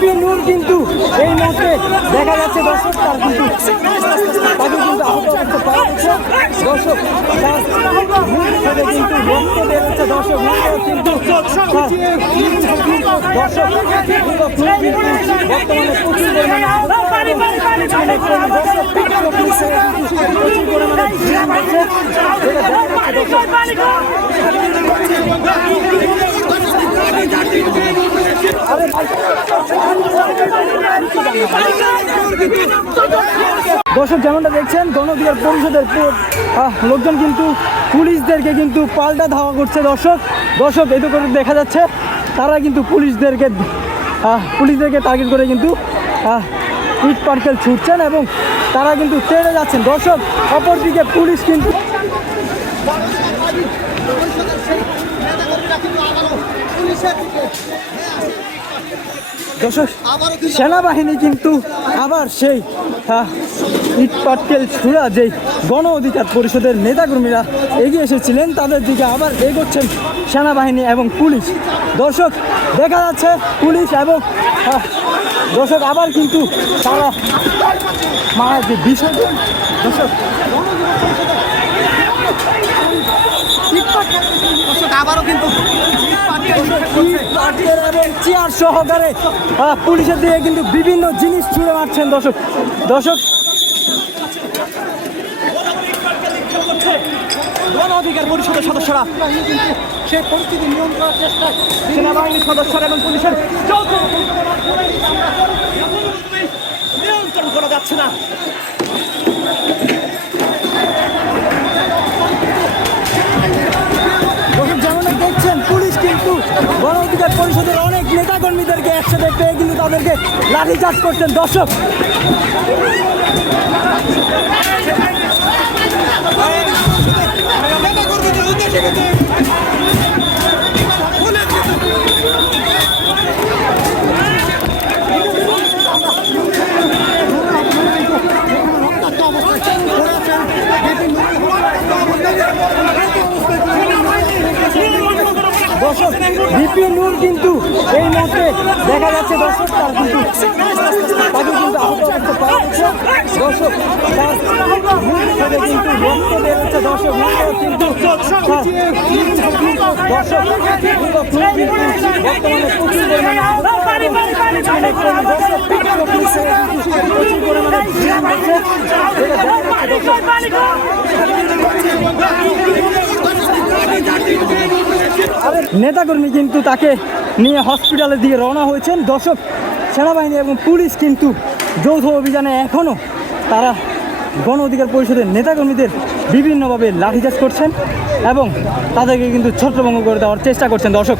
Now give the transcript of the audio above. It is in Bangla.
বিপিন নূর কিন্তু এই মুহূর্তে দেখা যাচ্ছে দর্শক তাকে কিন্তু আহত অবস্থা পাওয়া গেছে দর্শক। তার মুখ থেকে কিন্তু রক্ত বের হচ্ছে দর্শক। কিন্তু দর্শক বর্তমানে প্রচুর দর্শক যেমনটা দেখছেন গণঅধিকার পরিষদের লোকজন কিন্তু পুলিশদেরকে কিন্তু পাল্টা ধাওয়া করছে দর্শক। এতে করে দেখা যাচ্ছে তারা কিন্তু পুলিশদেরকে টার্গেট করে কিন্তু ইট পাটকেল ছুটছেন এবং তারা কিন্তু তেড়ে যাচ্ছেন দর্শক। অপরদিকে পুলিশ কিন্তু দর্শক সেনাবাহিনী কিন্তু আবার সেই ইট পাটকেল ছুড়া যেই গণ অধিকার পরিষদের নেতাকর্মীরা এগিয়ে এসেছিলেন তাদের দিকে আবার এগোচ্ছেন সেনাবাহিনী এবং পুলিশ। দর্শক দেখা যাচ্ছে পুলিশ এবং দর্শক আবার কিন্তু তারা যে বিসর্জন দর্শক আবারও কিন্তু চেয়ার সহকারে পুলিশের দিকে কিন্তু বিভিন্ন জিনিস ছুঁড়ে মারছেন দর্শক। গণ অধিকার পরিষদের সদস্যরা সেই পরিস্থিতি নিয়ন্ত্রণের চেষ্টায় সেনাবাহিনীর সদস্যরা এবং পুলিশের যৌথ নিয়ন্ত্রণ করা যাচ্ছে না। যেমন দেখছেন পুলিশ কিন্তু গণ অধিকার পরিষদের অনেক নেতাকর্মীদেরকে একসাথে পেয়ে কিন্তু তাদেরকে লাঠিচার্জ করছেন দর্শক। দর্শক বিপিন নূর কিন্তু এই মুহূর্তে দেখা যাচ্ছে দর্শক তাকে কিন্তু আহত অবস্থা পাওয়া গেছে দর্শক। তার মুখ থেকে কিন্তু রক্ত বের হচ্ছে দর্শক। কিন্তু দর্শক বর্তমানে প্রচুর নেতাকর্মী কিন্তু তাকে নিয়ে হসপিটালের দিকে রওনা হয়েছেন দর্শক। সেনাবাহিনী এবং পুলিশ কিন্তু যৌথ অভিযানে এখনও তারা গণ অধিকার পরিষদের নেতাকর্মীদের বিভিন্নভাবে লাঠিচার্জ করছেন এবং তাদেরকে কিন্তু ছত্রভঙ্গ করে দেওয়ার চেষ্টা করছেন দর্শক।